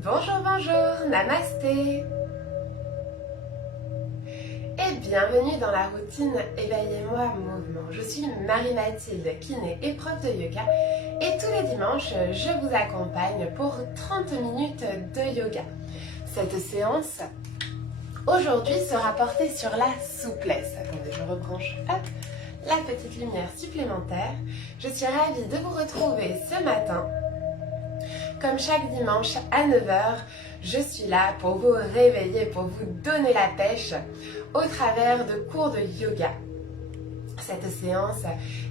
Bonjour, bonjour, namasté et bienvenue dans la routine Éveillez-moi Mouvement. Je suis Marie-Mathilde, kiné et prof de yoga et tous les dimanches, je vous accompagne pour 30 minutes de yoga. Cette séance, aujourd'hui, sera portée sur la souplesse. Attendez, je rebranche la petite lumière supplémentaire. Je suis ravie de vous retrouver ce matin. Comme chaque dimanche à 9 h, je suis là pour vous réveiller, pour vous donner la pêche au travers de cours de yoga. Cette séance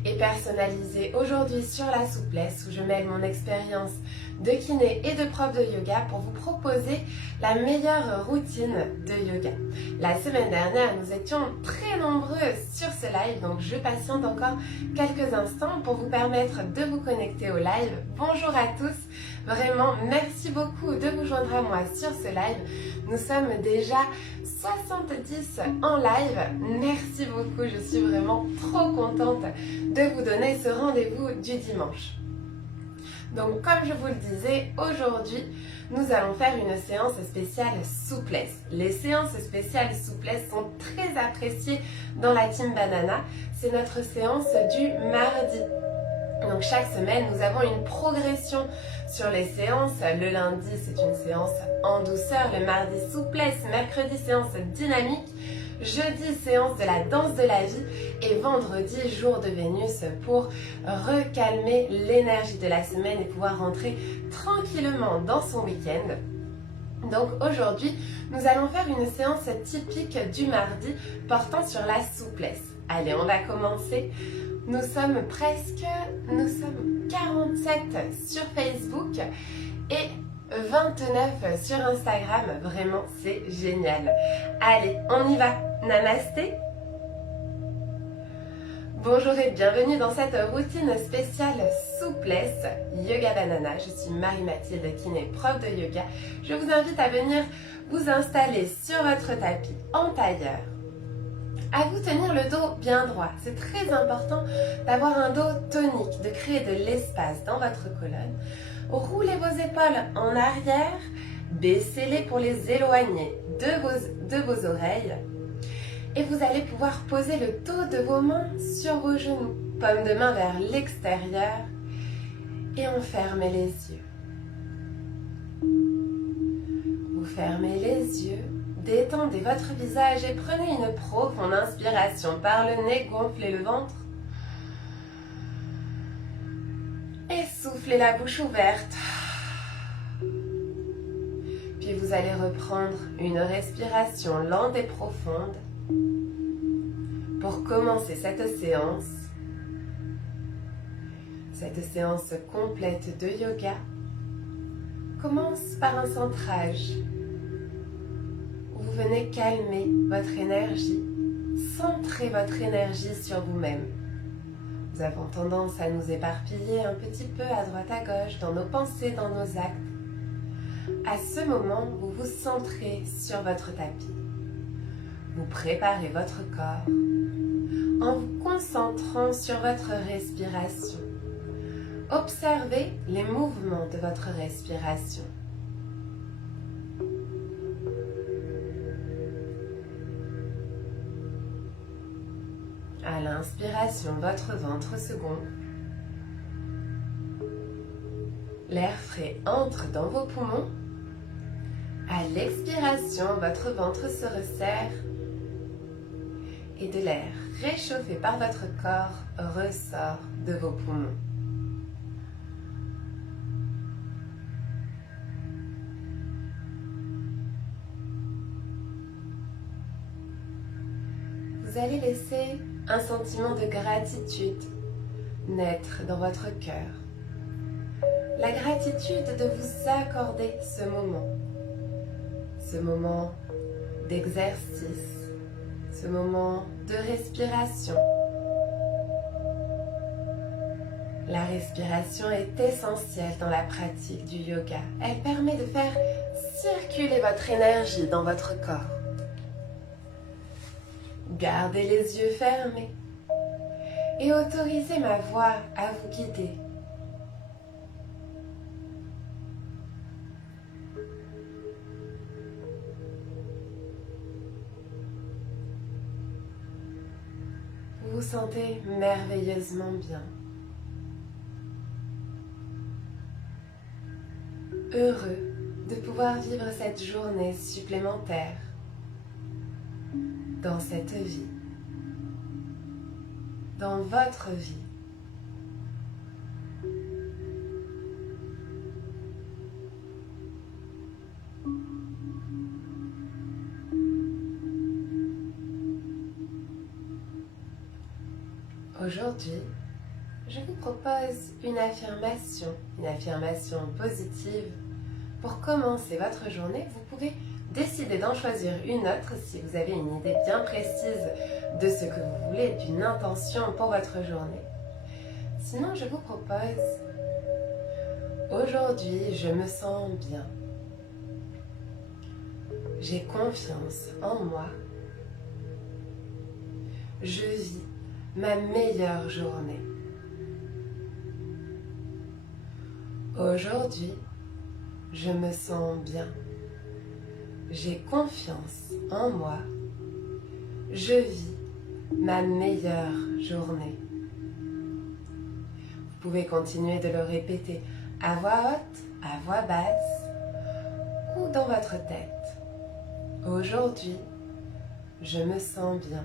est personnalisée aujourd'hui sur la souplesse où je mêle mon expérience de kiné et de prof de yoga pour vous proposer la meilleure routine de yoga. La semaine dernière, nous étions très nombreux sur ce live, donc je patiente encore quelques instants pour vous permettre de vous connecter au live. Bonjour à tous, vraiment merci beaucoup de vous joindre à moi sur ce live. Nous sommes déjà 70 en live. Merci beaucoup, je suis vraiment trop contente de vous donner ce rendez-vous du dimanche. Donc comme je vous le disais, aujourd'hui, nous allons faire une séance spéciale souplesse. Les séances spéciales souplesse sont très appréciées dans la team Banana. C'est notre séance du mardi. Donc chaque semaine, nous avons une progression sur les séances. Le lundi, c'est une séance en douceur. Le mardi, souplesse. Mercredi, séance dynamique. Jeudi, séance de la danse de la vie. Et vendredi, jour de Vénus pour recalmer l'énergie de la semaine et pouvoir rentrer tranquillement dans son week-end. Donc aujourd'hui, nous allons faire une séance typique du mardi portant sur la souplesse. Allez, on va commencer. Nous sommes 47 sur Facebook et 29 sur Instagram. Vraiment, c'est génial. Allez, on y va. Namasté. Bonjour et bienvenue dans cette routine spéciale souplesse Yoga Banana. Je suis Marie-Mathilde, kiné, prof de yoga. Je vous invite à venir vous installer sur votre tapis en tailleur. À vous tenir le dos bien droit. C'est très important d'avoir un dos tonique, de créer de l'espace dans votre colonne. Roulez vos épaules en arrière, baissez-les pour les éloigner de vos oreilles. Et vous allez pouvoir poser le dos de vos mains sur vos genoux, paume de main vers l'extérieur et on ferme les yeux. Vous fermez les yeux. Détendez votre visage et prenez une profonde inspiration par le nez, gonflez le ventre. Et soufflez la bouche ouverte. Puis vous allez reprendre une respiration lente et profonde pour commencer cette séance complète de yoga. Commence par un centrage. Vous venez calmer votre énergie, centrer votre énergie sur vous-même. Nous avons tendance à nous éparpiller un petit peu à droite à gauche dans nos pensées, dans nos actes. À ce moment, vous vous centrez sur votre tapis. Vous préparez votre corps en vous concentrant sur votre respiration. Observez les mouvements de votre respiration. À l'inspiration, votre ventre se gonfle. L'air frais entre dans vos poumons. À l'expiration, votre ventre se resserre. Et de l'air réchauffé par votre corps ressort de vos poumons. Vous allez laisser un sentiment de gratitude naître dans votre cœur. La gratitude de vous accorder ce moment d'exercice, ce moment de respiration. La respiration est essentielle dans la pratique du yoga. Elle permet de faire circuler votre énergie dans votre corps. Gardez les yeux fermés et autorisez ma voix à vous guider. vous sentez merveilleusement bien. Heureux de pouvoir vivre cette journée supplémentaire dans cette vie, dans votre vie. Aujourd'hui, je vous propose une affirmation positive. Pour commencer votre journée, vous pouvez décider d'en choisir une autre si vous avez une idée bien précise de ce que vous voulez, d'une intention pour votre journée. Sinon, je vous propose « Aujourd'hui, je me sens bien. J'ai confiance en moi. Je vis ma meilleure journée. Aujourd'hui, je me sens bien. J'ai confiance en moi. Je vis ma meilleure journée. » Vous pouvez continuer de le répéter à voix haute, à voix basse ou dans votre tête. Aujourd'hui, je me sens bien.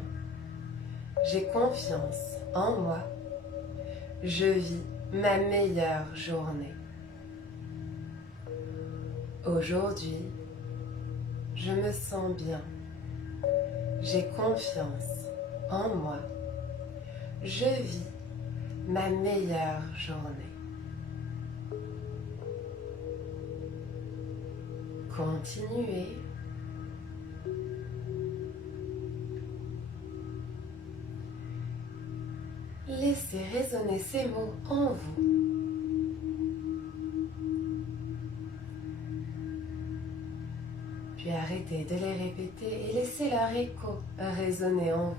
J'ai confiance en moi. Je vis ma meilleure journée. Aujourd'hui, je me sens bien. J'ai confiance en moi. Je vis ma meilleure journée. Continuez. Laissez résonner ces mots en vous. Puis arrêtez de les répéter et laissez leur écho résonner en vous.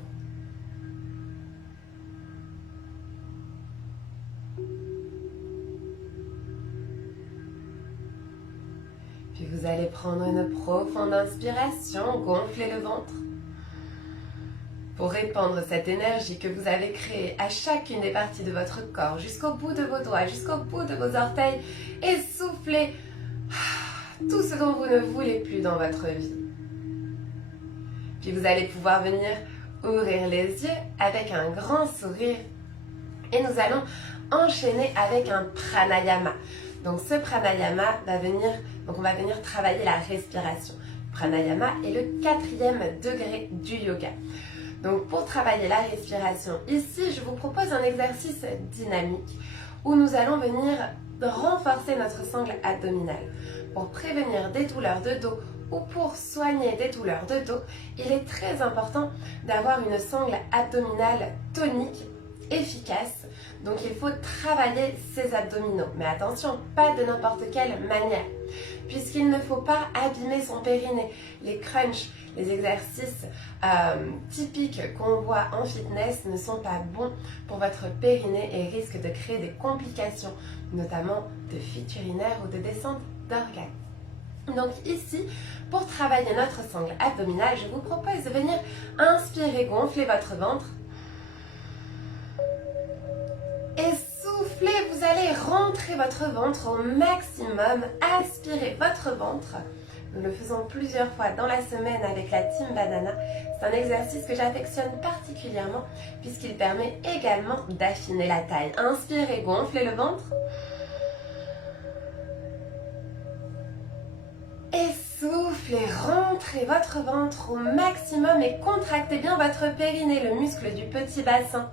Puis vous allez prendre une profonde inspiration, gonfler le ventre pour répandre cette énergie que vous avez créée à chacune des parties de votre corps, jusqu'au bout de vos doigts, jusqu'au bout de vos orteils, et soufflez tout ce dont vous ne voulez plus dans votre vie. Puis vous allez pouvoir venir ouvrir les yeux avec un grand sourire et nous allons enchaîner avec un pranayama. Donc ce pranayama va venir, on va venir travailler la respiration. Pranayama est le 4e degré du yoga. Donc pour travailler la respiration, ici je vous propose un exercice dynamique où nous allons venir renforcer notre sangle abdominale. Pour prévenir des douleurs de dos ou pour soigner des douleurs de dos, il est très important d'avoir une sangle abdominale tonique, efficace. Donc il faut travailler ses abdominaux. Mais attention, pas de n'importe quelle manière, puisqu'il ne faut pas abîmer son périnée. Les crunchs, les exercices typiques qu'on voit en fitness ne sont pas bons pour votre périnée et risquent de créer des complications, notamment de fuite urinaire ou de descente d'organes. Donc ici, pour travailler notre sangle abdominale, je vous propose de venir inspirer, gonfler votre ventre. Et soufflez, vous allez rentrer votre ventre au maximum, aspirez votre ventre. Nous le faisons plusieurs fois dans la semaine avec la Team Banana. C'est un exercice que j'affectionne particulièrement puisqu'il permet également d'affiner la taille. Inspirez, gonflez le ventre. Et soufflez, rentrez votre ventre au maximum et contractez bien votre périnée, le muscle du petit bassin.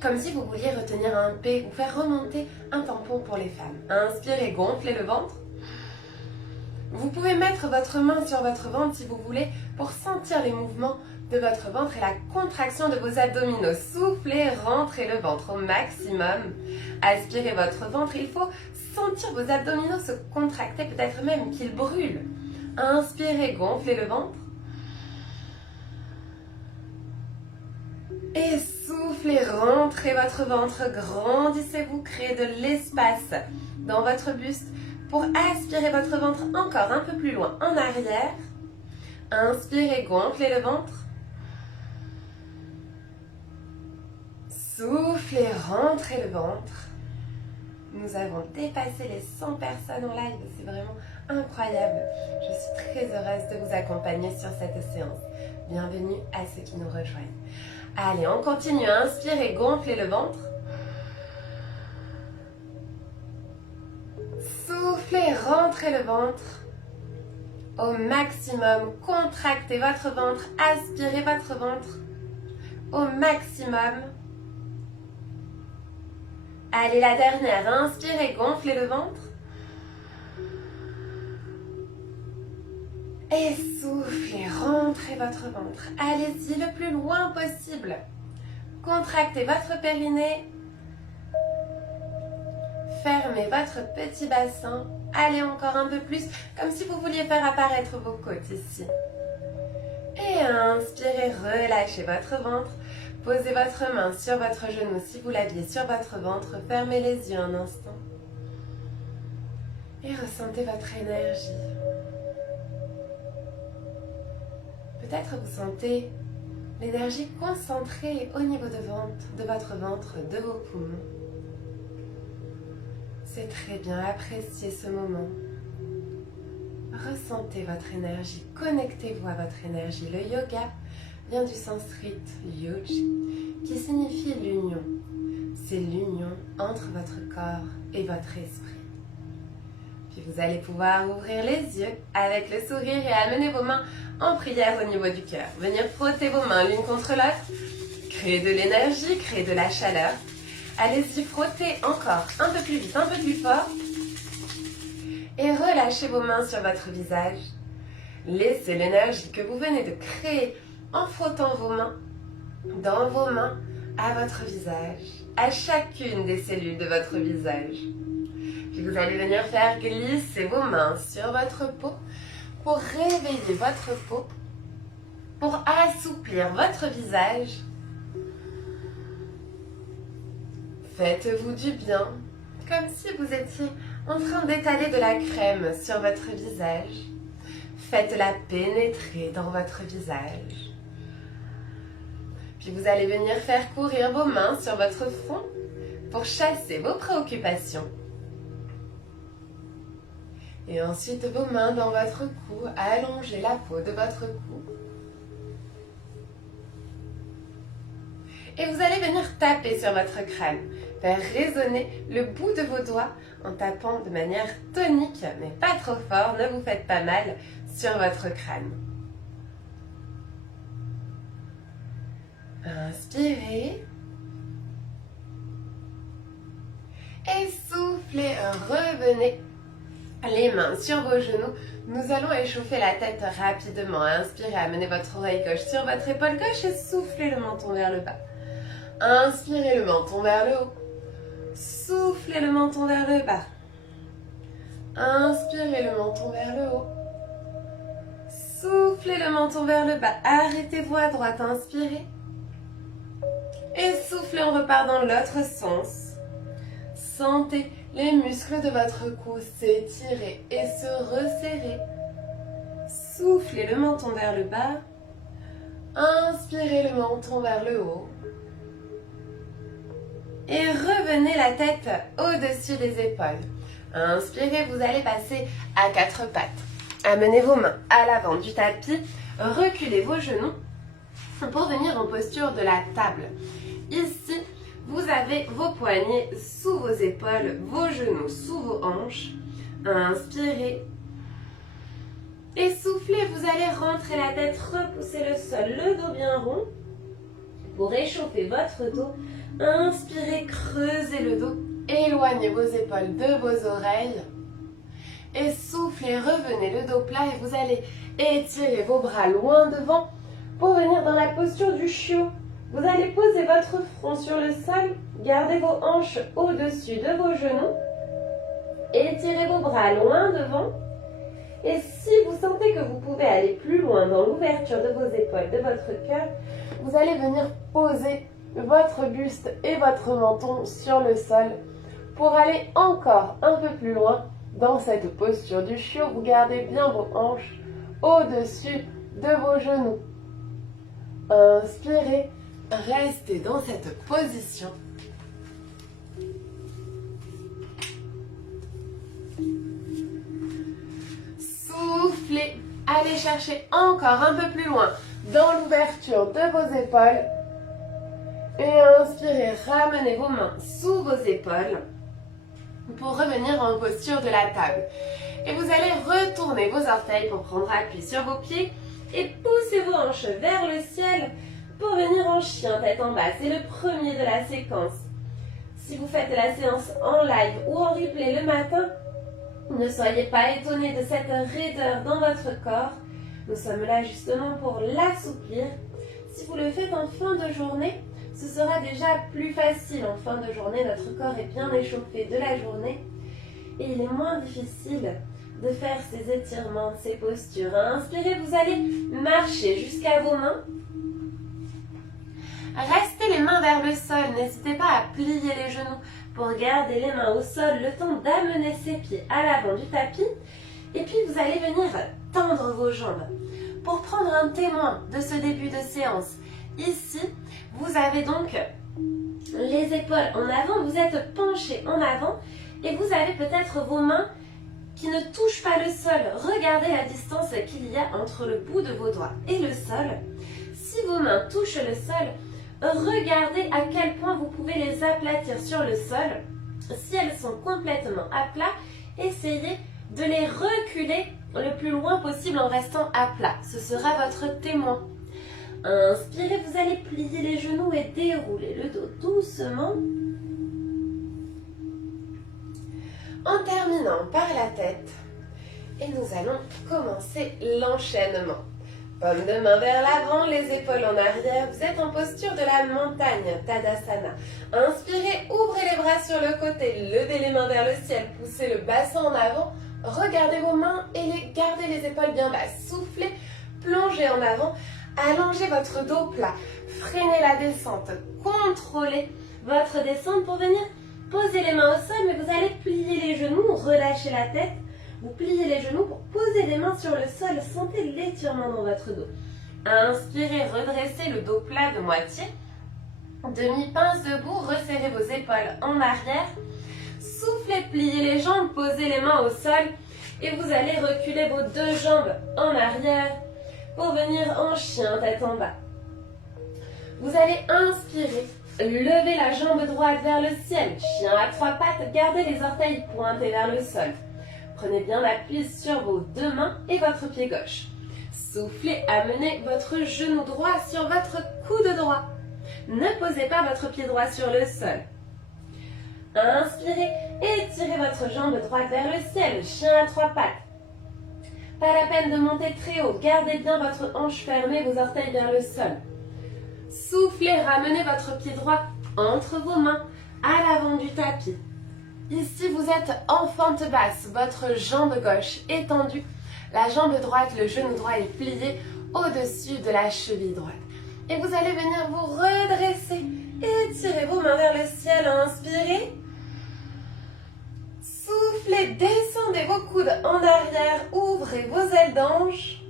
Comme si vous vouliez retenir un P ou faire remonter un tampon pour les femmes. Inspirez, gonflez le ventre. Vous pouvez mettre votre main sur votre ventre si vous voulez pour sentir les mouvements de votre ventre et la contraction de vos abdominaux. Soufflez, rentrez le ventre au maximum. Aspirez votre ventre. Il faut sentir vos abdominaux se contracter, peut-être même qu'ils brûlent. Inspirez, gonflez le ventre. Et soufflez, rentrez votre ventre, grandissez-vous, créez de l'espace dans votre buste pour aspirer votre ventre encore un peu plus loin en arrière. Inspirez, gonflez le ventre. Soufflez, rentrez le ventre. Nous avons dépassé les 100 personnes en live, c'est vraiment incroyable. Je suis très heureuse de vous accompagner sur cette séance. Bienvenue à ceux qui nous rejoignent. Allez, on continue à inspirer, gonfler le ventre. Soufflez, rentrez le ventre. Au maximum, contractez votre ventre, aspirez votre ventre. Au maximum. Allez, la dernière, inspirez, gonflez le ventre. Et soufflez, rentrez votre ventre. Allez-y le plus loin possible. Contractez votre périnée. Fermez votre petit bassin. Allez encore un peu plus, comme si vous vouliez faire apparaître vos côtes ici. Et inspirez, relâchez votre ventre. Posez votre main sur votre genou si vous l'aviez sur votre ventre. Fermez les yeux un instant. Et ressentez votre énergie. Peut-être vous sentez l'énergie concentrée au niveau de votre ventre, de vos poumons. C'est très bien, appréciez ce moment. Ressentez votre énergie, connectez-vous à votre énergie. Le yoga vient du sanskrit yuj, qui signifie l'union. C'est l'union entre votre corps et votre esprit. Puis vous allez pouvoir ouvrir les yeux avec le sourire et amener vos mains en prière au niveau du cœur. Venir frotter vos mains l'une contre l'autre, créer de l'énergie, créer de la chaleur. Allez-y, frottez encore un peu plus vite, un peu plus fort. Et relâchez vos mains sur votre visage. Laissez l'énergie que vous venez de créer en frottant vos mains, dans vos mains, à votre visage, à chacune des cellules de votre visage. Puis vous allez venir faire glisser vos mains sur votre peau pour réveiller votre peau, pour assouplir votre visage. Faites-vous du bien, comme si vous étiez en train d'étaler de la crème sur votre visage. Faites-la pénétrer dans votre visage. Puis vous allez venir faire courir vos mains sur votre front pour chasser vos préoccupations. Et ensuite vos mains dans votre cou, allongez la peau de votre cou. Et vous allez venir taper sur votre crâne, faire résonner le bout de vos doigts en tapant de manière tonique, mais pas trop fort, ne vous faites pas mal, sur votre crâne. Inspirez. Et soufflez, revenez les mains sur vos genoux. Nous allons échauffer la tête rapidement. Inspirez, amenez votre oreille gauche sur votre épaule gauche et soufflez le menton vers le bas. Inspirez le menton vers le haut. Soufflez le menton vers le bas. Inspirez le menton vers le haut. Soufflez le menton vers le bas. Arrêtez-vous à droite, inspirez. Et soufflez, on repart dans l'autre sens. Sentez les muscles de votre cou s'étirer et se resserrer. Soufflez le menton vers le bas. Inspirez le menton vers le haut. Et revenez la tête au-dessus des épaules. Inspirez, vous allez passer à quatre pattes. Amenez vos mains à l'avant du tapis. Reculez vos genoux pour venir en posture de la table. Ici, vous avez vos poignets sous vos épaules, vos genoux sous vos hanches. Inspirez. Et soufflez, vous allez rentrer la tête, repousser le sol, le dos bien rond. Pour réchauffer votre dos, inspirez, creusez le dos. Éloignez vos épaules de vos oreilles. Et soufflez, revenez le dos plat et vous allez étirer vos bras loin devant pour venir dans la posture du chiot. Vous allez poser votre front sur le sol, gardez vos hanches au-dessus de vos genoux, étirez vos bras loin devant. Et si vous sentez que vous pouvez aller plus loin dans l'ouverture de vos épaules, de votre cœur, vous allez venir poser votre buste et votre menton sur le sol pour aller encore un peu plus loin dans cette posture du chiot. Vous gardez bien vos hanches au-dessus de vos genoux. Inspirez. restez dans cette position. Soufflez, allez chercher encore un peu plus loin dans l'ouverture de vos épaules. Et inspirez, ramenez vos mains sous vos épaules pour revenir en posture de la table. Et vous allez retourner vos orteils pour prendre appui sur vos pieds et pousser vos hanches vers le ciel pour venir en chien tête en bas. C'est le premier de la séquence. Si vous faites la séance en live ou en replay le matin, ne soyez pas étonnés de cette raideur dans votre corps. Nous sommes là justement pour l'assouplir. Si vous le faites en fin de journée, ce sera déjà plus facile. En fin de journée, notre corps est bien échauffé de la journée et il est moins difficile de faire ces étirements, ces postures. Inspirez, vous allez marcher jusqu'à vos mains. Restez les mains vers le sol, n'hésitez pas à plier les genoux pour garder les mains au sol, le temps d'amener ses pieds à l'avant du tapis. Et puis vous allez venir tendre vos jambes pour prendre un témoin de ce début de séance. Ici, vous avez donc les épaules en avant, vous êtes penché en avant et vous avez peut-être vos mains qui ne touchent pas le sol. Regardez la distance qu'il y a entre le bout de vos doigts et le sol. Si vos mains touchent le sol, regardez à quel point vous pouvez les aplatir sur le sol. Si elles sont complètement à plat, essayez de les reculer le plus loin possible en restant à plat. Ce sera votre témoin. Inspirez, vous allez plier les genoux et dérouler le dos doucement. En terminant par la tête, et nous allons commencer l'enchaînement. Paume de main vers l'avant, les épaules en arrière. Vous êtes en posture de la montagne, Tadasana. Inspirez, ouvrez les bras sur le côté, levez les mains vers le ciel, poussez le bassin en avant. Regardez vos mains et gardez les épaules bien basses. Soufflez, plongez en avant, allongez votre dos plat. Freinez la descente, contrôlez votre descente pour venir poser les mains au sol, mais vous allez plier les genoux, relâchez la tête. Vous pliez les genoux pour poser les mains sur le sol. Sentez l'étirement dans votre dos. Inspirez, redressez le dos plat de moitié. Demi-pince debout, resserrez vos épaules en arrière. Soufflez, pliez les jambes, posez les mains au sol. Et vous allez reculer vos deux jambes en arrière pour venir en chien tête en bas. Vous allez inspirer. Levez la jambe droite vers le ciel. Chien à trois pattes, gardez les orteils pointés vers le sol. Prenez bien appui sur vos deux mains et votre pied gauche. Soufflez, amenez votre genou droit sur votre coude droit. Ne posez pas votre pied droit sur le sol. Inspirez, étirez votre jambe droite vers le ciel, chien à trois pattes. Pas la peine de monter très haut, gardez bien votre hanche fermée, vos orteils vers le sol. Soufflez, ramenez votre pied droit entre vos mains à l'avant du tapis. Ici, vous êtes en fente basse, votre jambe gauche est tendue, la jambe droite, le genou droit est plié au-dessus de la cheville droite. Et vous allez venir vous redresser, étirez vos mains vers le ciel, inspirez. Soufflez, descendez vos coudes en arrière, ouvrez vos ailes d'ange.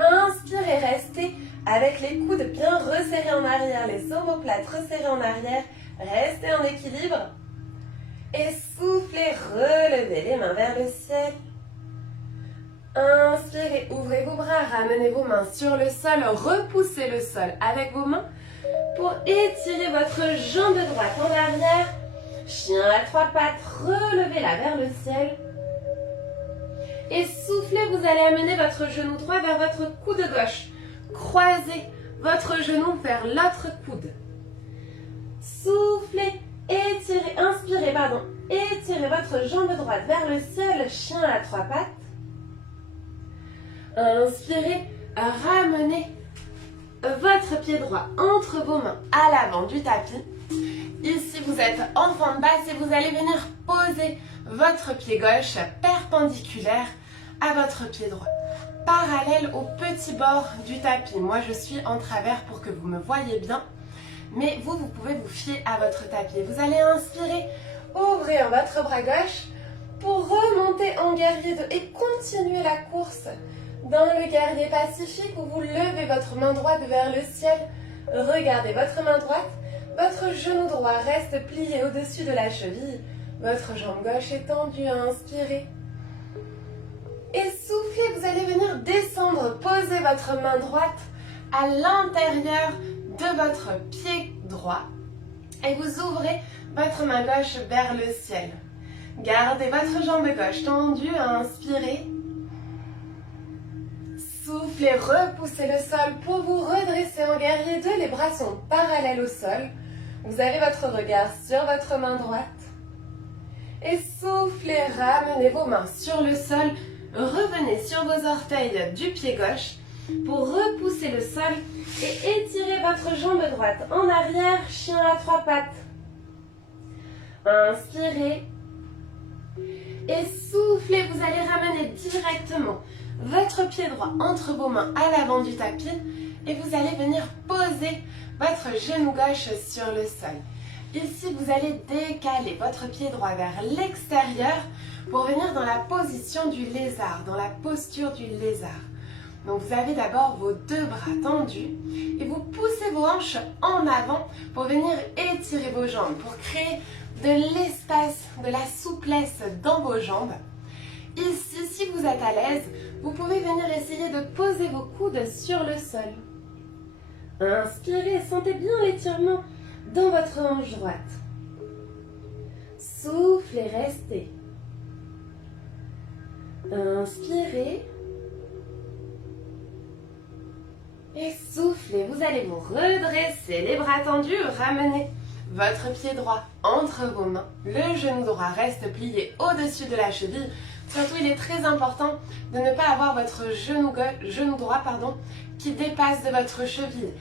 Inspirez, restez avec les coudes bien resserrés en arrière, les omoplates resserrés en arrière. Restez en équilibre. Et soufflez, relevez les mains vers le ciel. Inspirez, ouvrez vos bras, ramenez vos mains sur le sol, repoussez le sol avec vos mains pour étirer votre jambe droite en arrière. Chien à trois pattes, relevez-la vers le ciel. Et soufflez, vous allez amener votre genou droit vers votre coude gauche. Croisez votre genou vers l'autre coude. Soufflez, étirez, inspirez, étirez votre jambe droite vers le ciel, chien à trois pattes. Inspirez, ramenez votre pied droit entre vos mains à l'avant du tapis. Ici, vous êtes en fente basse et vous allez venir poser votre pied gauche perpendiculaire à votre pied droit, parallèle au petit bord du tapis. Moi, je suis en travers pour que vous me voyez bien. Mais vous pouvez vous fier à votre tapis. Vous allez inspirer, ouvrir votre bras gauche pour remonter en guerrier 2 et continuer la course Dans le guerrier pacifique où vous levez votre main droite vers le ciel, regardez votre main droite, votre genou droit reste plié au-dessus de la cheville, votre jambe gauche est tendue, inspirez. Et soufflez, vous allez venir descendre, posez votre main droite à l'intérieur de votre pied droit et vous ouvrez votre main gauche vers le ciel. Gardez votre jambe gauche tendue, inspirez. Soufflez, repoussez le sol pour vous redresser en guerrier 2. Les bras sont parallèles au sol. Vous avez votre regard sur votre main droite. Et soufflez, ramenez vos mains sur le sol. Revenez sur vos orteils du pied gauche pour repousser le sol et étirez votre jambe droite en arrière, chien à 3 pattes. Inspirez. Et soufflez, vous allez ramener directement votre pied droit entre vos mains à l'avant du tapis et vous allez venir poser votre genou gauche sur le sol. Ici, vous allez décaler votre pied droit vers l'extérieur pour venir dans la position du lézard, dans la posture du lézard. Donc vous avez d'abord vos 2 bras tendus et vous poussez vos hanches en avant pour venir étirer vos jambes, pour créer de l'espace, de la souplesse dans vos jambes. Ici, si vous êtes à l'aise, vous pouvez venir essayer de poser vos coudes sur le sol. Inspirez, sentez bien l'étirement dans votre hanche droite. Soufflez, restez. Inspirez. Et soufflez, vous allez vous redresser, les bras tendus, ramenez votre pied droit entre vos mains. Le genou droit reste plié au-dessus de la cheville. Surtout, il est très important de ne pas avoir votre genou droit qui dépasse de votre cheville.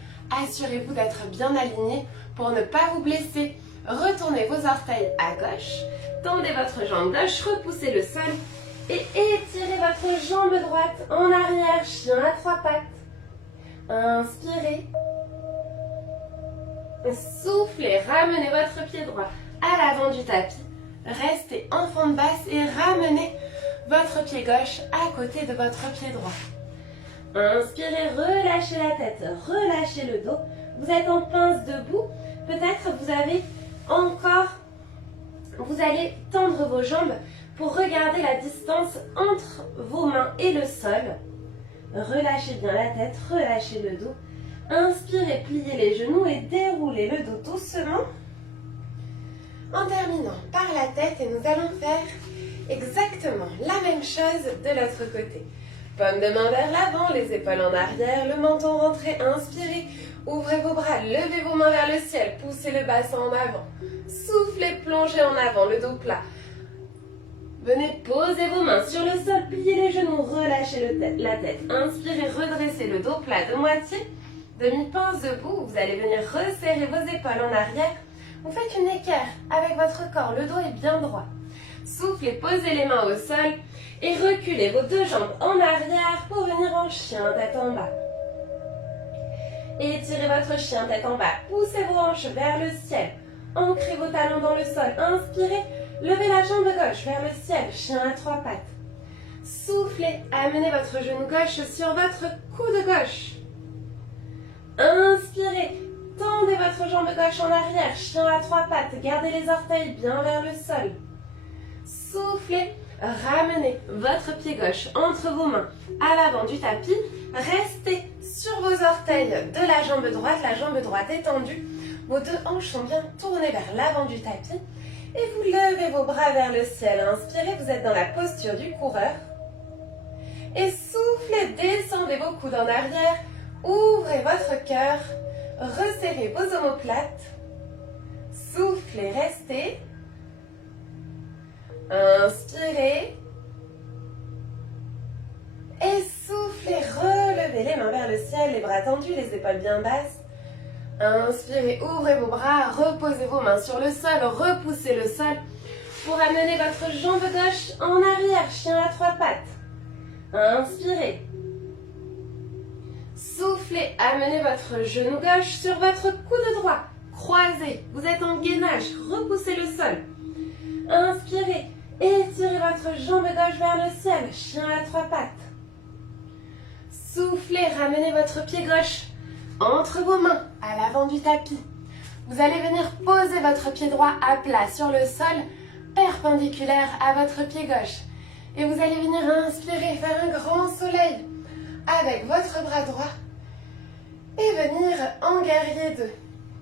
Assurez-vous d'être bien aligné pour ne pas vous blesser. Retournez vos orteils à gauche, tendez votre jambe gauche, repoussez le sol et étirez votre jambe droite en arrière, chien à 3 pattes. Inspirez. Soufflez, ramenez votre pied droit à l'avant du tapis. Restez en fente basse et ramenez votre pied gauche à côté de votre pied droit. Inspirez, relâchez la tête, relâchez le dos. Vous êtes en pince debout. Peut-être vous allez tendre vos jambes pour regarder la distance entre vos mains et le sol. Relâchez bien la tête, relâchez le dos. Inspirez, pliez les genoux et déroulez le dos doucement. En terminant par la tête, et nous allons faire exactement la même chose de l'autre côté. Paume de main vers l'avant, les épaules en arrière, le menton rentré, inspirez. Ouvrez vos bras, levez vos mains vers le ciel, poussez le bassin en avant. Soufflez, plongez en avant, le dos plat. Venez poser vos mains sur le sol, pliez les genoux, relâchez la tête. Inspirez, redressez le dos plat de moitié. Demi-pince debout, vous allez venir resserrer vos épaules en arrière. Vous faites une équerre avec votre corps, le dos est bien droit. Soufflez, posez les mains au sol et reculez vos 2 jambes en arrière pour venir en chien tête en bas. Étirez votre chien tête en bas, poussez vos hanches vers le ciel. Ancrez vos talons dans le sol, inspirez, levez la jambe gauche vers le ciel, chien à 3 pattes. Soufflez, amenez votre genou gauche sur votre coude gauche. Inspirez, tendez votre jambe gauche en arrière, chien à 3 pattes, gardez les orteils bien vers le sol. Soufflez, ramenez votre pied gauche entre vos mains à l'avant du tapis, restez sur vos orteils de la jambe droite étendue, vos 2 hanches sont bien tournées vers l'avant du tapis et vous levez vos bras vers le ciel. Inspirez, vous êtes dans la posture du coureur et soufflez, descendez vos coudes en arrière. Ouvrez votre cœur, resserrez vos omoplates, soufflez, restez, inspirez et soufflez, relevez les mains vers le ciel, les bras tendus, les épaules bien basses. Inspirez, ouvrez vos bras, reposez vos mains sur le sol, repoussez le sol pour amener votre jambe gauche en arrière, chien à 3 pattes. Inspirez. Soufflez, amenez votre genou gauche sur votre coude droit. Croisez, vous êtes en gainage, repoussez le sol. Inspirez, étirez votre jambe gauche vers le ciel, chien à 3 pattes. Soufflez, ramenez votre pied gauche entre vos mains à l'avant du tapis. Vous allez venir poser votre pied droit à plat sur le sol, perpendiculaire à votre pied gauche. Et vous allez venir inspirer, faire un grand soleil avec votre bras droit et venir en guerrier 2.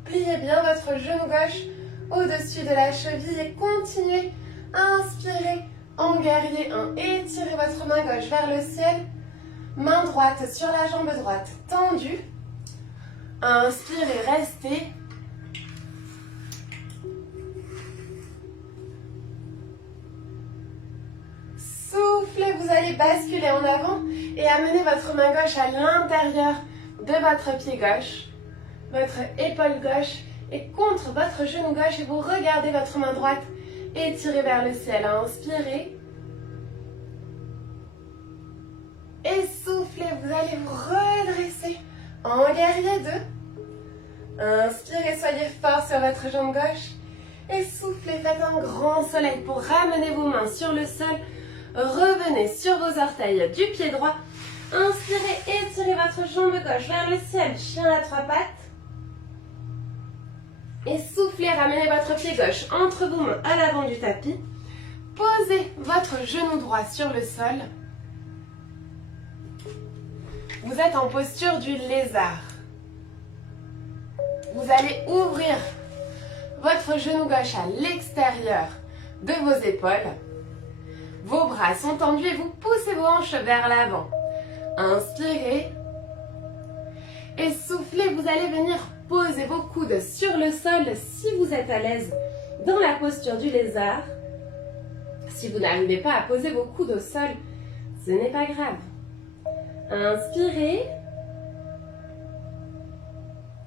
Pliez bien votre genou gauche au-dessus de la cheville et continuez. Inspirez en guerrier 1. Étirez votre main gauche vers le ciel. Main droite sur la jambe droite tendue. Inspirez, restez. Soufflez, vous allez basculer en avant et amener votre main gauche à l'intérieur de votre pied gauche. Votre épaule gauche est contre votre genou gauche et vous regardez votre main droite étirée vers le ciel. Inspirez. Et soufflez, vous allez vous redresser en guerrier 2. Inspirez, soyez fort sur votre jambe gauche. Et soufflez, faites un grand soleil pour ramener vos mains sur le sol. Revenez sur vos orteils du pied droit. Inspirez, étirez votre jambe gauche vers le ciel, chien à 3 pattes. Et soufflez, ramenez votre pied gauche entre vos mains à l'avant du tapis. Posez votre genou droit sur le sol. Vous êtes en posture du lézard. Vous allez ouvrir votre genou gauche à l'extérieur de vos épaules. Vos bras sont tendus et vous poussez vos hanches vers l'avant. Inspirez. Et soufflez, vous allez venir poser vos coudes sur le sol si vous êtes à l'aise dans la posture du lézard. Si vous n'arrivez pas à poser vos coudes au sol, ce n'est pas grave. Inspirez.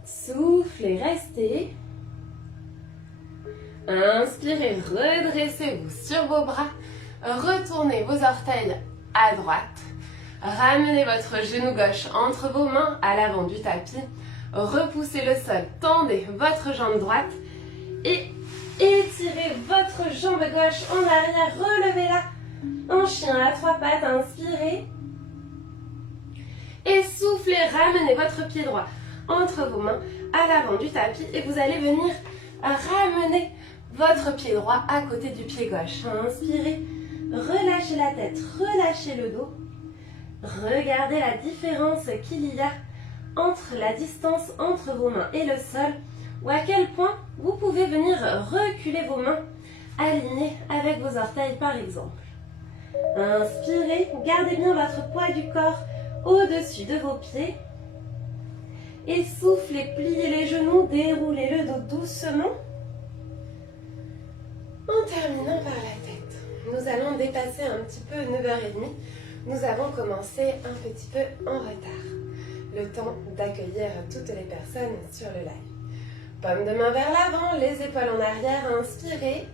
Soufflez, restez. Inspirez, redressez-vous sur vos bras. Retournez vos orteils à droite. Ramenez votre genou gauche entre vos mains à l'avant du tapis. Repoussez le sol, tendez votre jambe droite et étirez votre jambe gauche en arrière. Relevez-la en chien à 3 pattes. Inspirez. Et soufflez, ramenez votre pied droit entre vos mains à l'avant du tapis et vous allez venir ramener votre pied droit à côté du pied gauche. Inspirez, relâchez la tête, relâchez le dos. Regardez la différence qu'il y a entre la distance entre vos mains et le sol ou à quel point vous pouvez venir reculer vos mains alignées avec vos orteils par exemple. Inspirez, gardez bien votre poids du corps au-dessus de vos pieds. Et soufflez, pliez les genoux, déroulez le dos doucement. En terminant par la tête, nous allons dépasser un petit peu 9h30. Nous avons commencé un petit peu en retard. Le temps d'accueillir toutes les personnes sur le live. Paume de main vers l'avant, les épaules en arrière, inspirez.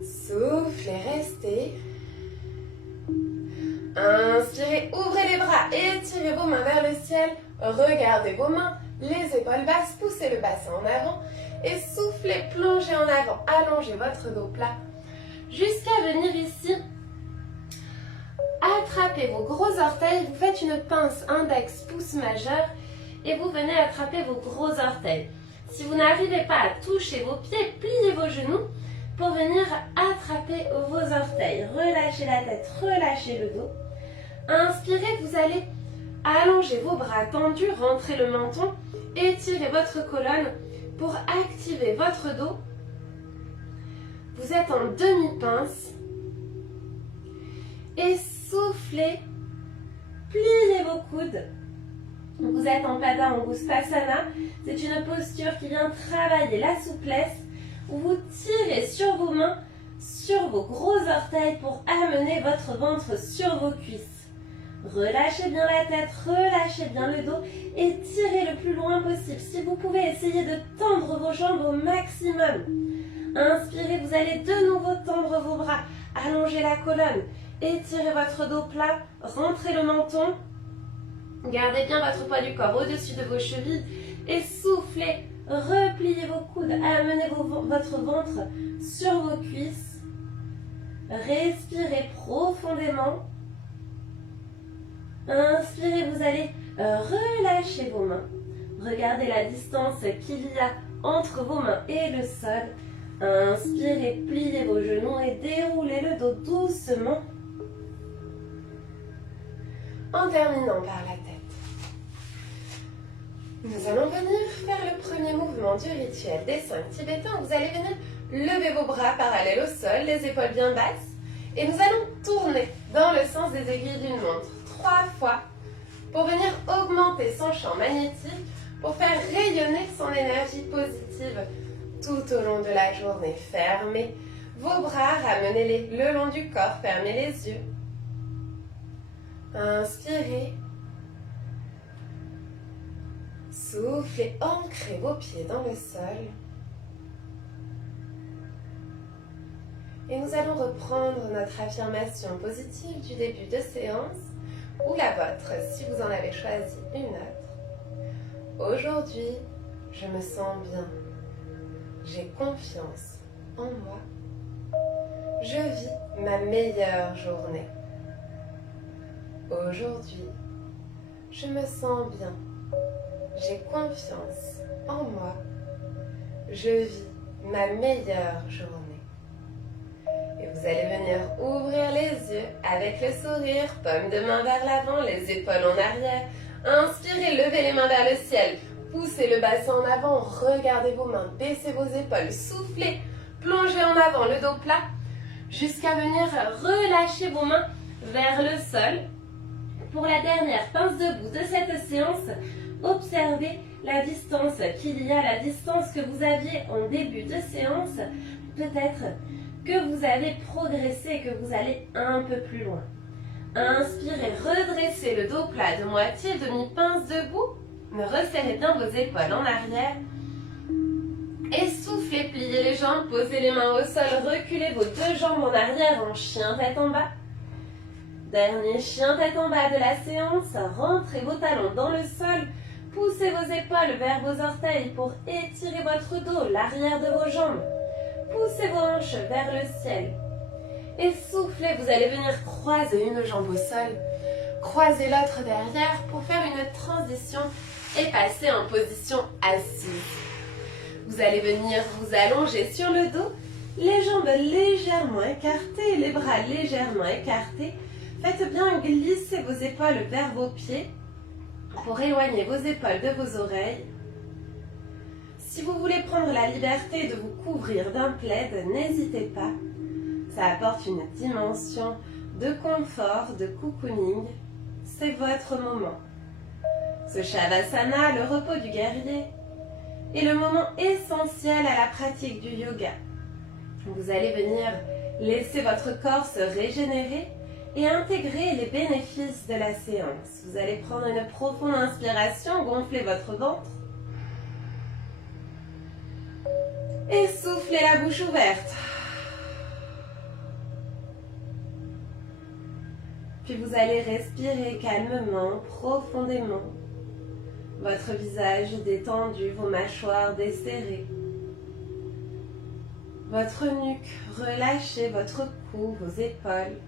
Soufflez, restez. Inspirez, ouvrez les bras, étirez vos mains vers le ciel, regardez vos mains, les épaules basses, poussez le bassin en avant et soufflez, plongez en avant, allongez votre dos plat jusqu'à venir ici. Attrapez vos gros orteils, vous faites une pince index, pouce majeur et vous venez attraper vos gros orteils. Si vous n'arrivez pas à toucher vos pieds, pliez vos genoux pour venir attraper vos orteils. Relâchez la tête, relâchez le dos. Inspirez, vous allez allonger vos bras tendus, rentrez le menton, étirez votre colonne pour activer votre dos. Vous êtes en demi-pince. Et soufflez, pliez vos coudes. Vous êtes en Pada Angustasana. C'est une posture qui vient travailler la souplesse. Où vous tirez sur vos mains, sur vos gros orteils pour amener votre ventre sur vos cuisses. Relâchez bien la tête, relâchez bien le dos et tirez le plus loin possible. Si vous pouvez, essayez de tendre vos jambes au maximum. Inspirez, vous allez de nouveau tendre vos bras, allongez la colonne, étirez votre dos plat, rentrez le menton. Gardez bien votre poids du corps au-dessus de vos chevilles et soufflez. Repliez vos coudes, amenez votre ventre sur vos cuisses. Respirez profondément. Inspirez, vous allez relâcher vos mains. Regardez la distance qu'il y a entre vos mains et le sol. Inspirez, pliez vos genoux et déroulez le dos doucement. En terminant par la tête. Nous allons venir faire le premier mouvement du rituel des 5 tibétains. Vous allez venir lever vos bras parallèles au sol, les épaules bien basses. Et nous allons tourner dans le sens des aiguilles d'une montre 3 fois pour venir augmenter son champ magnétique, pour faire rayonner son énergie positive tout au long de la journée. Fermez vos bras, ramenez-les le long du corps, fermez les yeux. Inspirez. Soufflez, ancrez vos pieds dans le sol. Et nous allons reprendre notre affirmation positive du début de séance, ou la vôtre si vous en avez choisi une autre. Aujourd'hui, je me sens bien. J'ai confiance en moi. Je vis ma meilleure journée. Aujourd'hui, je me sens bien. J'ai confiance en moi. Je vis ma meilleure journée. Et vous allez venir ouvrir les yeux avec le sourire, paume de main vers l'avant, les épaules en arrière. Inspirez, levez les mains vers le ciel. Poussez le bassin en avant, regardez vos mains, baissez vos épaules, soufflez, plongez en avant le dos plat jusqu'à venir relâcher vos mains vers le sol. Pour la dernière pince debout de cette séance, observez la distance qu'il y a, la distance que vous aviez en début de séance. Peut-être que vous avez progressé, que vous allez un peu plus loin. Inspirez, redressez le dos plat de moitié, demi-pince debout. Resserrez bien vos épaules en arrière. Et soufflez, pliez les jambes, posez les mains au sol, reculez vos 2 jambes en arrière en chien tête en bas. Dernier chien tête en bas de la séance, rentrez vos talons dans le sol, poussez vos épaules vers vos orteils pour étirer votre dos, l'arrière de vos jambes. Poussez vos hanches vers le ciel. Et soufflez, vous allez venir croiser une jambe au sol, croiser l'autre derrière pour faire une transition et passer en position assise. Vous allez venir vous allonger sur le dos, les jambes légèrement écartées, les bras légèrement écartés. Faites bien glisser vos épaules vers vos pieds pour éloigner vos épaules de vos oreilles. Si vous voulez prendre la liberté de vous couvrir d'un plaid, n'hésitez pas. Ça apporte une dimension de confort, de cocooning. C'est votre moment. Ce Shavasana, le repos du guerrier, est le moment essentiel à la pratique du yoga. Vous allez venir laisser votre corps se régénérer et intégrer les bénéfices de la séance. Vous allez prendre une profonde inspiration, gonfler votre ventre et souffler la bouche ouverte. Puis vous allez respirer calmement, profondément. Votre visage détendu, vos mâchoires desserrées. Votre nuque relâchée, votre cou, vos épaules.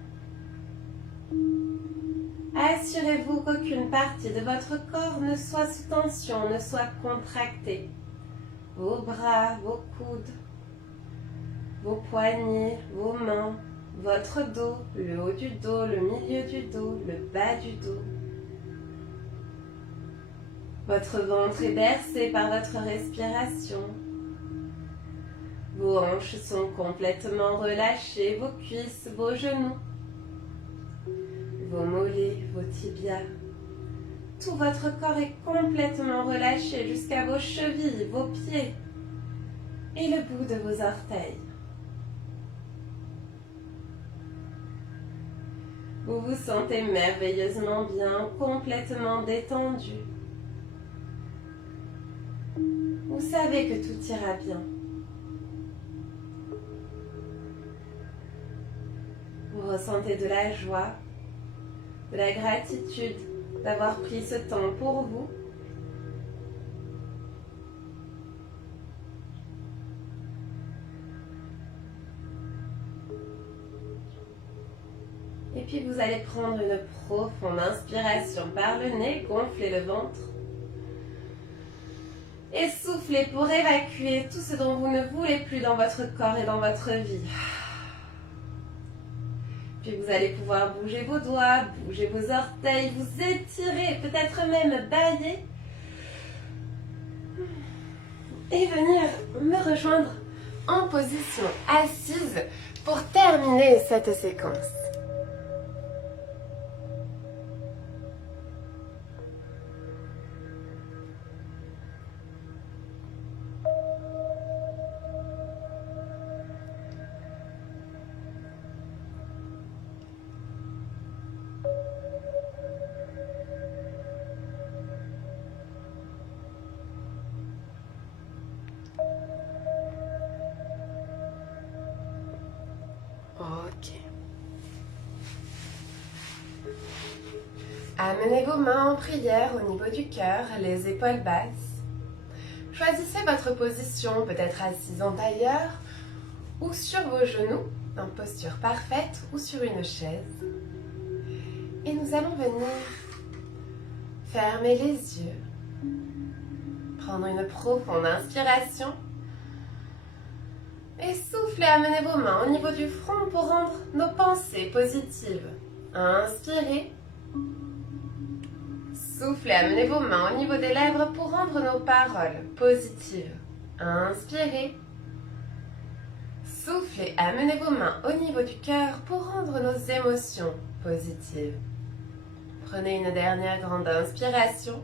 Assurez-vous qu'aucune partie de votre corps ne soit sous tension, ne soit contractée. Vos bras, vos coudes, vos poignets, vos mains, votre dos, le haut du dos, le milieu du dos, le bas du dos. Votre ventre est bercé par votre respiration. Vos hanches sont complètement relâchées, vos cuisses, vos genoux, vos mollets, vos tibias. Tout votre corps est complètement relâché jusqu'à vos chevilles, vos pieds et le bout de vos orteils. Vous vous sentez merveilleusement bien, complètement détendu. Vous savez que tout ira bien. Vous ressentez de la joie, de la gratitude d'avoir pris ce temps pour vous. Et puis vous allez prendre une profonde inspiration par le nez, gonfler le ventre. Et soufflez pour évacuer tout ce dont vous ne voulez plus dans votre corps et dans votre vie. Puis vous allez pouvoir bouger vos doigts, bouger vos orteils, vous étirer, peut-être même bâiller. Et venir me rejoindre en position assise pour terminer cette séquence. Ok. Amenez vos mains en prière au niveau du cœur, les épaules basses. Choisissez votre position, peut-être assise en tailleur ou sur vos genoux, en posture parfaite ou sur une chaise. Et nous allons venir fermer les yeux, prendre une profonde inspiration. Et soufflez, amenez vos mains au niveau du front pour rendre nos pensées positives. Inspirez. Soufflez, amenez vos mains au niveau des lèvres pour rendre nos paroles positives. Inspirez. Soufflez, amenez vos mains au niveau du cœur pour rendre nos émotions positives. Prenez une dernière grande inspiration.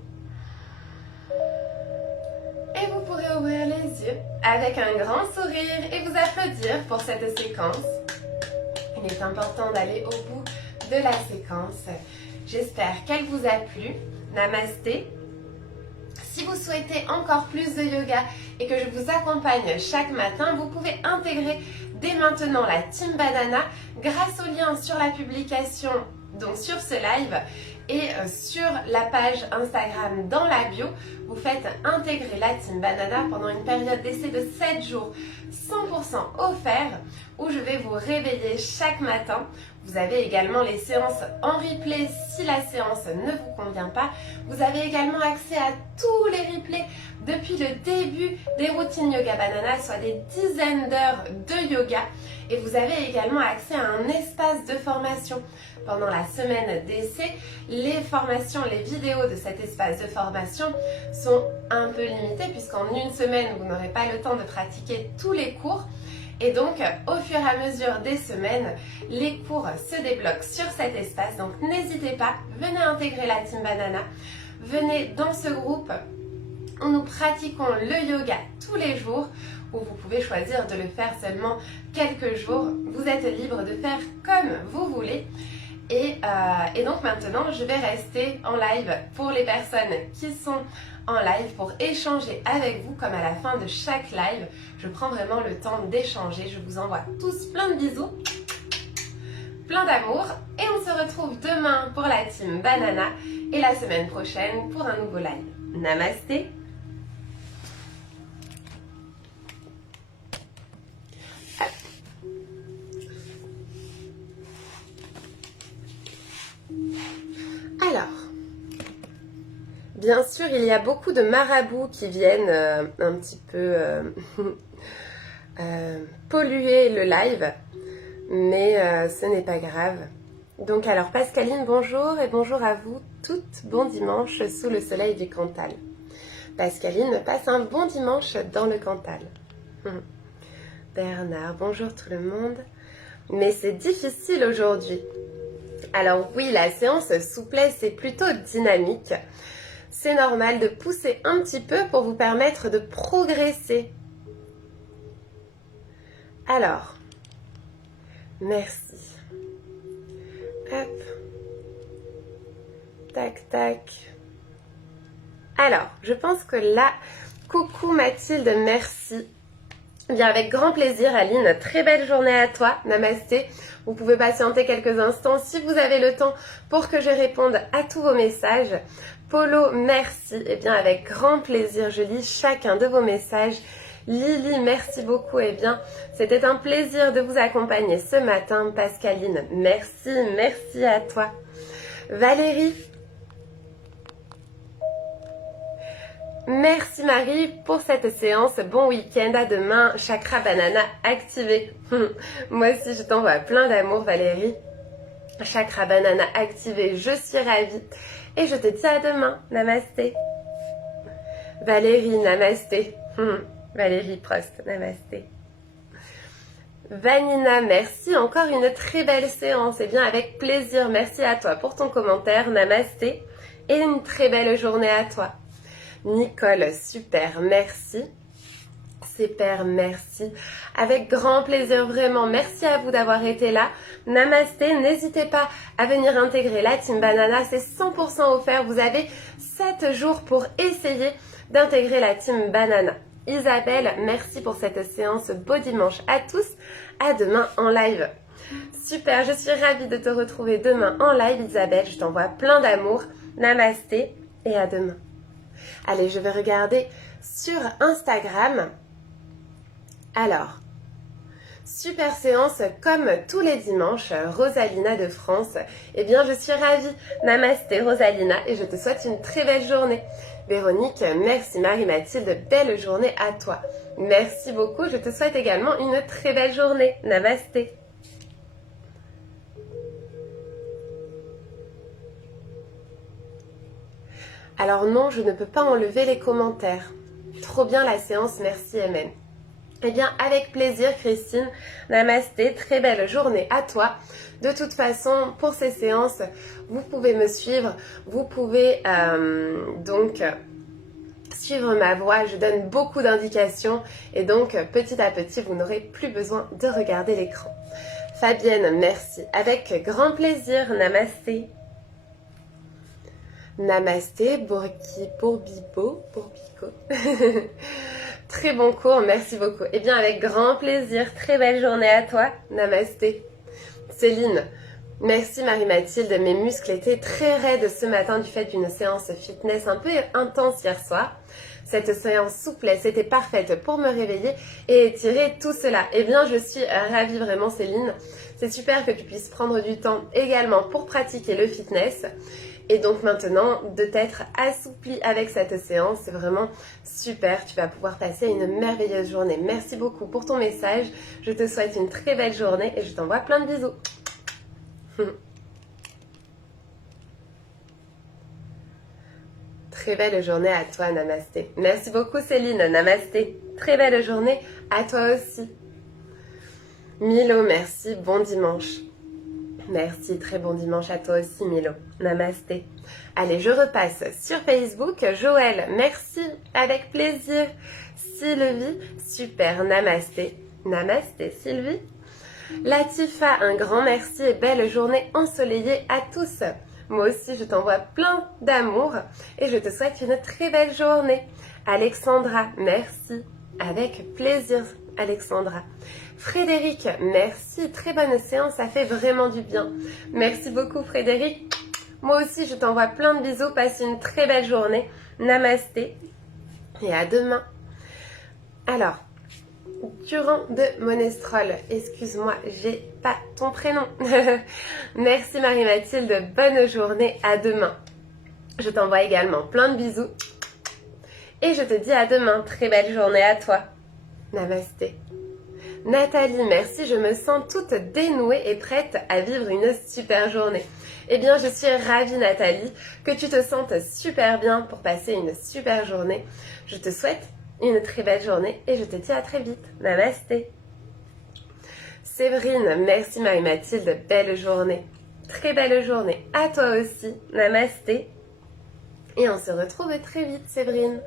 Et vous pourrez ouvrir les yeux avec un grand sourire et vous applaudir pour cette séquence. Il est important d'aller au bout de la séquence. J'espère qu'elle vous a plu. Namasté. Si vous souhaitez encore plus de yoga et que je vous accompagne chaque matin, vous pouvez intégrer dès maintenant la Team Banana grâce au lien sur la publication, donc sur ce live, et sur la page Instagram dans la bio. Vous faites intégrer la Team Banana pendant une période d'essai de 7 jours 100% offert où je vais vous réveiller chaque matin. Vous avez également les séances en replay si la séance ne vous convient pas. Vous avez également accès à tous les replays depuis le début des routines Yoga Banana, soit des dizaines d'heures de yoga. Et vous avez également accès à un espace de formation. Pendant la semaine d'essai, les formations, les vidéos de cet espace de formation sont un peu limitées puisqu'en une semaine, vous n'aurez pas le temps de pratiquer tous les cours. Et donc, au fur et à mesure des semaines, les cours se débloquent sur cet espace. Donc, n'hésitez pas, venez intégrer la Team Banana. Venez dans ce groupe où nous pratiquons le yoga tous les jours, où vous pouvez choisir de le faire seulement quelques jours. Vous êtes libre de faire comme vous voulez. Et donc maintenant, je vais rester en live pour les personnes qui sont en live pour échanger avec vous comme à la fin de chaque live. Je prends vraiment le temps d'échanger. Je vous envoie tous plein de bisous, plein d'amour et on se retrouve demain pour la Team Banana et la semaine prochaine pour un nouveau live. Namasté. Alors, bien sûr, il y a beaucoup de marabouts qui viennent un petit peu polluer le live, mais ce n'est pas grave. Donc alors Pascaline, bonjour et bonjour à vous toutes. Bon dimanche sous le soleil du Cantal. Pascaline passe un bon dimanche dans le Cantal. Bernard, bonjour tout le monde. Mais c'est difficile aujourd'hui. Alors oui, la séance souplesse est plutôt dynamique. C'est normal de pousser un petit peu pour vous permettre de progresser. Alors, merci. Hop. Tac, tac. Alors, je pense que là, coucou Mathilde, merci. Bien, avec grand plaisir, Aline. Très belle journée à toi. Namasté. Vous pouvez patienter quelques instants si vous avez le temps pour que je réponde à tous vos messages. Polo, merci. Eh bien, avec grand plaisir, je lis chacun de vos messages Lily, merci beaucoup. Eh bien, c'était un plaisir de vous accompagner ce matin. Pascaline, merci à toi. Valérie, merci Marie pour cette séance. Bon week-end, à demain. Chakra banana activé. Moi aussi, je t'envoie plein d'amour Valérie. Chakra banana activé, je suis ravie. Et je te dis à demain. Namasté. Valérie, namasté. Valérie Prost, namasté. Vanina, merci. Encore une très belle séance. Et bien, avec plaisir. Merci à toi pour ton commentaire. Namasté. Et une très belle journée à toi. Nicole, super, merci. Super, merci. Avec grand plaisir, vraiment. Merci à vous d'avoir été là. Namasté. N'hésitez pas à venir intégrer la Team Banana. C'est 100% offert. Vous avez 7 jours pour essayer d'intégrer la Team Banana. Isabelle, merci pour cette séance. Beau dimanche à tous. À demain en live. Super, je suis ravie de te retrouver demain en live, Isabelle. Je t'envoie plein d'amour. Namasté et à demain. Allez, je vais regarder sur Instagram. Alors, super séance comme tous les dimanches, Rosalina de France. Eh bien, je suis ravie. Namasté Rosalina et je te souhaite une très belle journée. Véronique, merci Marie-Mathilde, belle journée à toi. Merci beaucoup, je te souhaite également une très belle journée. Namasté. Alors non, je ne peux pas enlever les commentaires. Trop bien la séance, merci MM. Eh bien, avec plaisir Christine. Namasté, très belle journée à toi. De toute façon, pour ces séances, vous pouvez me suivre. Vous pouvez donc suivre ma voix. Je donne beaucoup d'indications. Et donc, petit à petit, vous n'aurez plus besoin de regarder l'écran. Fabienne, merci. Avec grand plaisir. Namasté. Namasté, Bourbico. Très bon cours, merci beaucoup. Eh bien, avec grand plaisir, très belle journée à toi. Namasté. Céline, merci Marie-Mathilde. Mes muscles étaient très raides ce matin du fait d'une séance fitness un peu intense hier soir. Cette séance souplesse était parfaite pour me réveiller et étirer tout cela. Eh bien, je suis ravie vraiment Céline. C'est super que tu puisses prendre du temps également pour pratiquer le fitness. Et donc maintenant, de t'être assoupli avec cette séance, c'est vraiment super. Tu vas pouvoir passer une merveilleuse journée. Merci beaucoup pour ton message. Je te souhaite une très belle journée et je t'envoie plein de bisous. Très belle journée à toi, namasté. Merci beaucoup Céline, namasté. Très belle journée à toi aussi. Milo, merci, bon dimanche. Merci, très bon dimanche à toi aussi Milo. Namasté. Allez, je repasse sur Facebook. Joël, merci, avec plaisir. Sylvie, super, namasté. Namasté Sylvie. Latifa, un grand merci et belle journée ensoleillée à tous. Moi aussi, je t'envoie plein d'amour et je te souhaite une très belle journée. Alexandra, merci. Avec plaisir, Alexandra. Frédéric, merci. Très bonne séance, ça fait vraiment du bien. Merci beaucoup, Frédéric. Moi aussi, je t'envoie plein de bisous. Passe une très belle journée. Namasté. Et à demain. Alors, Durand de Monestrol. Excuse-moi, j'ai pas ton prénom. Merci Marie-Mathilde. Bonne journée. À demain. Je t'envoie également plein de bisous. Et je te dis à demain. Très belle journée à toi. Namasté. Nathalie, merci, je me sens toute dénouée et prête à vivre une super journée. Eh bien, je suis ravie Nathalie, que tu te sentes super bien pour passer une super journée. Je te souhaite une très belle journée et je te dis à très vite. Namasté. Séverine, merci Marie-Mathilde, belle journée. Très belle journée à toi aussi. Namasté. Et on se retrouve très vite Séverine.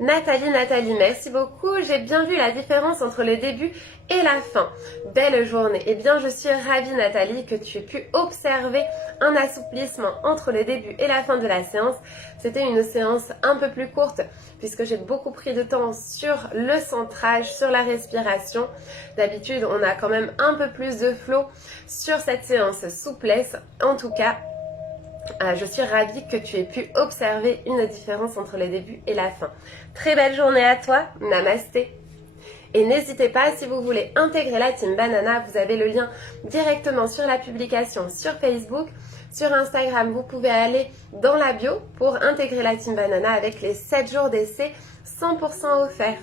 Nathalie, merci beaucoup. J'ai bien vu la différence entre le début et la fin. Belle journée. Eh bien, je suis ravie, Nathalie, que tu aies pu observer un assouplissement entre le début et la fin de la séance. C'était une séance un peu plus courte puisque j'ai beaucoup pris de temps sur le centrage, sur la respiration. D'habitude, on a quand même un peu plus de flow sur cette séance souplesse. En tout cas, je suis ravie que tu aies pu observer une différence entre le début et la fin. Très belle journée à toi. Namasté. Et n'hésitez pas, si vous voulez intégrer la Team Banana, vous avez le lien directement sur la publication sur Facebook. Sur Instagram, vous pouvez aller dans la bio pour intégrer la Team Banana avec les 7 jours d'essai 100% offerts.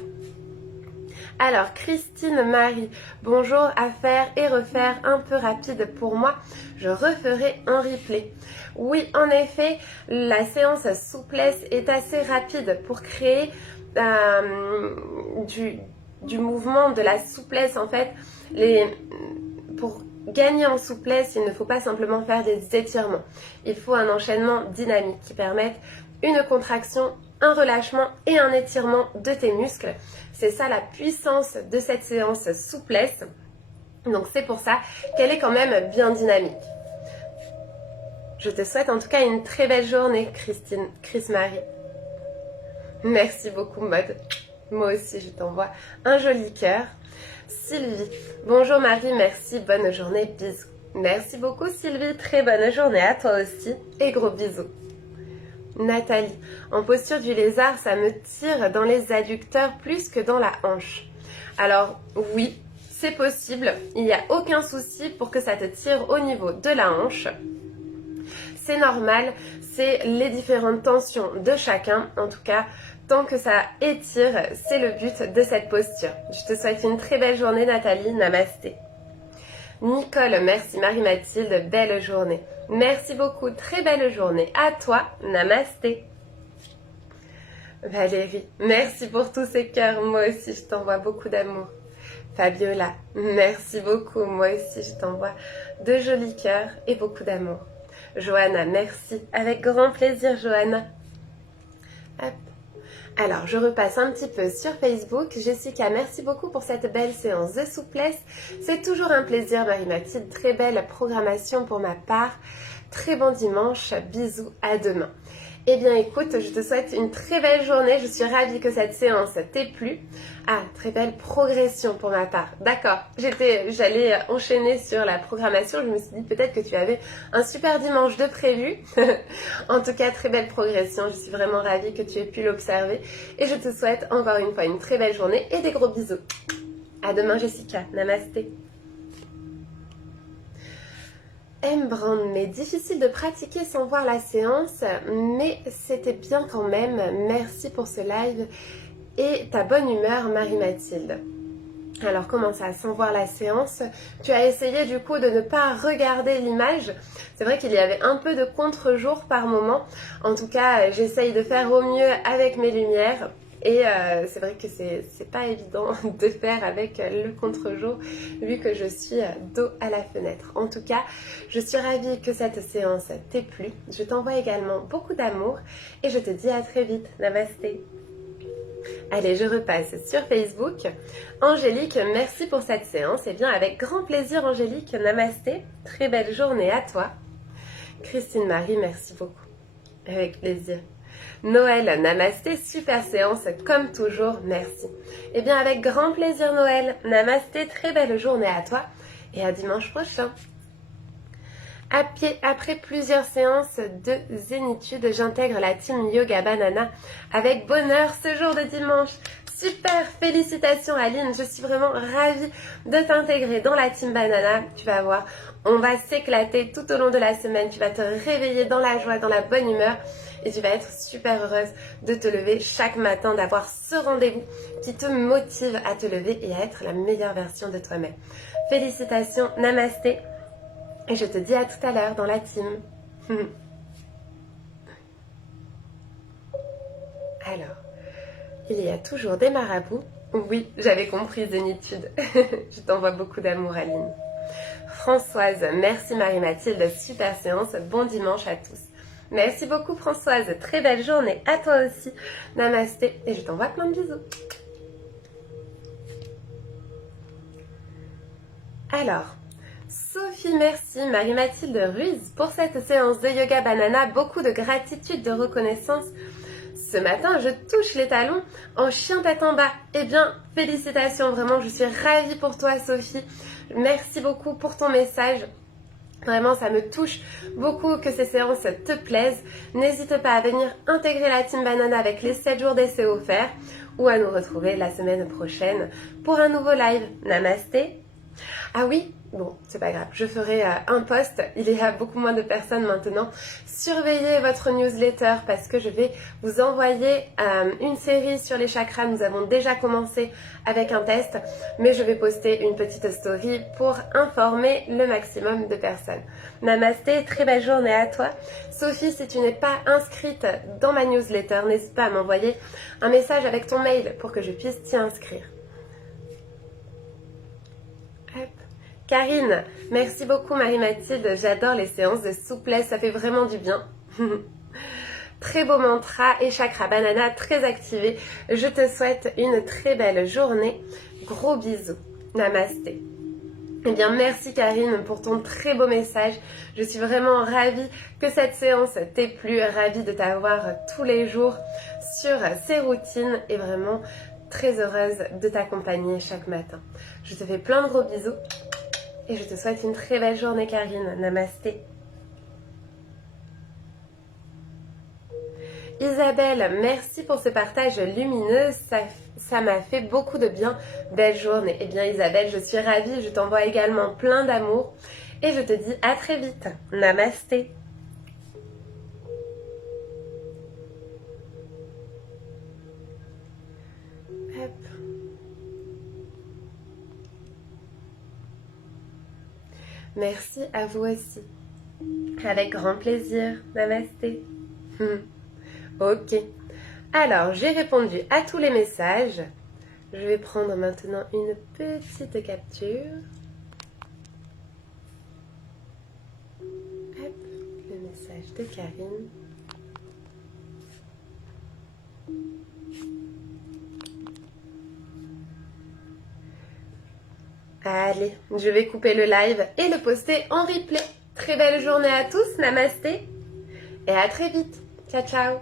Alors, Christine Marie, bonjour, à faire et refaire un peu rapide pour moi, je referai un replay. Oui, en effet, la séance souplesse est assez rapide pour créer du mouvement, de la souplesse en fait. Pour gagner en souplesse, il ne faut pas simplement faire des étirements. Il faut un enchaînement dynamique qui permette une contraction, un relâchement et un étirement de tes muscles. C'est ça la puissance de cette séance souplesse. Donc c'est pour ça qu'elle est quand même bien dynamique. Je te souhaite en tout cas une très belle journée, Chris Marie. Merci beaucoup, Maud. Moi aussi, je t'envoie un joli cœur. Sylvie, bonjour Marie, merci, bonne journée, bisous. Merci beaucoup Sylvie, très bonne journée à toi aussi et gros bisous. Nathalie, en posture du lézard, ça me tire dans les adducteurs plus que dans la hanche. Alors oui, c'est possible, il n'y a aucun souci pour que ça te tire au niveau de la hanche. C'est normal, c'est les différentes tensions de chacun, en tout cas, tant que ça étire, c'est le but de cette posture. Je te souhaite une très belle journée Nathalie, namasté. Nicole, merci Marie-Mathilde, belle journée. Merci beaucoup, très belle journée à toi, namasté. Valérie, merci pour tous ces cœurs, moi aussi je t'envoie beaucoup d'amour. Fabiola, merci beaucoup, moi aussi je t'envoie de jolis cœurs et beaucoup d'amour. Johanna, merci, avec grand plaisir Johanna. Hop. Alors, je repasse un petit peu sur Facebook. Jessica, merci beaucoup pour cette belle séance de souplesse. C'est toujours un plaisir, Marie-Mathilde. Très belle programmation pour ma part. Très bon dimanche. Bisous, à demain. Eh bien, écoute, je te souhaite une très belle journée. Je suis ravie que cette séance t'ait plu. Ah, très belle progression pour ma part. D'accord, j'allais enchaîner sur la programmation. Je me suis dit peut-être que tu avais un super dimanche de prévu. En tout cas, très belle progression. Je suis vraiment ravie que tu aies pu l'observer. Et je te souhaite encore une fois une très belle journée et des gros bisous. À demain, Jessica. Namasté. Brand, mais difficile de pratiquer sans voir la séance, mais c'était bien quand même. Merci pour ce live et ta bonne humeur, Marie-Mathilde. Alors comment ça, sans voir la séance? Tu as essayé du coup de ne pas regarder l'image. C'est vrai qu'il y avait un peu de contre-jour par moment. En tout cas, j'essaye de faire au mieux avec mes lumières. Et c'est vrai que c'est pas évident de faire avec le contre-jour vu que je suis dos à la fenêtre. En tout cas, je suis ravie que cette séance t'ait plu. Je t'envoie également beaucoup d'amour et je te dis à très vite. Namasté. Allez, je repasse sur Facebook. Angélique, merci pour cette séance. Eh bien, avec grand plaisir Angélique, namasté. Très belle journée à toi. Christine Marie, merci beaucoup. Avec plaisir. Noël, namasté, super séance comme toujours, merci. Eh bien avec grand plaisir Noël, namasté, très belle journée à toi et à dimanche prochain. Après plusieurs séances de zénitude, j'intègre la team Yoga Banana avec bonheur ce jour de dimanche. Super, félicitations Aline, je suis vraiment ravie de t'intégrer dans la team Banana. Tu vas voir, on va s'éclater tout au long de la semaine, tu vas te réveiller dans la joie, dans la bonne humeur. Et tu vas être super heureuse de te lever chaque matin, d'avoir ce rendez-vous qui te motive à te lever et à être la meilleure version de toi-même. Félicitations, namasté. Et je te dis à tout à l'heure dans la team. Alors, il y a toujours des marabouts. Oui, j'avais compris, zénitude. Je t'envoie beaucoup d'amour, Aline. Françoise, merci Marie-Mathilde, super séance. Bon dimanche à tous. Merci beaucoup Françoise, très belle journée à toi aussi. Namasté et je t'envoie plein de bisous. Alors, Sophie, merci Marie-Mathilde Ruiz pour cette séance de Yoga Banana. Beaucoup de gratitude, de reconnaissance. Ce matin, je touche les talons en chien tête en bas. Eh bien, félicitations, vraiment, je suis ravie pour toi Sophie. Merci beaucoup pour ton message. Vraiment, ça me touche beaucoup que ces séances te plaisent. N'hésite pas à venir intégrer la Team Banana avec les 7 jours d'essai offerts ou à nous retrouver la semaine prochaine pour un nouveau live. Namasté. Ah oui, bon, c'est pas grave, je ferai un post, il y a beaucoup moins de personnes maintenant. Surveillez votre newsletter parce que je vais vous envoyer une série sur les chakras. Nous avons déjà commencé avec un test, mais je vais poster une petite story pour informer le maximum de personnes. Namasté, très belle journée à toi. Sophie, si tu n'es pas inscrite dans ma newsletter, n'hésite pas à m'envoyer un message avec ton mail pour que je puisse t'y inscrire. Hop. Karine, merci beaucoup Marie-Mathilde, j'adore les séances de souplesse, ça fait vraiment du bien. Très beau mantra et chakra banana très activé. Je te souhaite une très belle journée. Gros bisous. Namasté. Eh bien, merci Karine pour ton très beau message. Je suis vraiment ravie que cette séance t'ait plu, ravie de t'avoir tous les jours sur ces routines et vraiment très heureuse de t'accompagner chaque matin. Je te fais plein de gros bisous. Et je te souhaite une très belle journée Karine. Namasté. Isabelle, merci pour ce partage lumineux. Ça m'a fait beaucoup de bien. Belle journée. Eh bien Isabelle, je suis ravie. Je t'envoie également plein d'amour. Et je te dis à très vite. Namasté. Hop. Merci à vous aussi. Avec grand plaisir. Namasté. Ok. Alors, j'ai répondu à tous les messages. Je vais prendre maintenant une petite capture. Hop, le message de Karine. Allez, je vais couper le live et le poster en replay. Très belle journée à tous, namasté. Et à très vite. Ciao, ciao.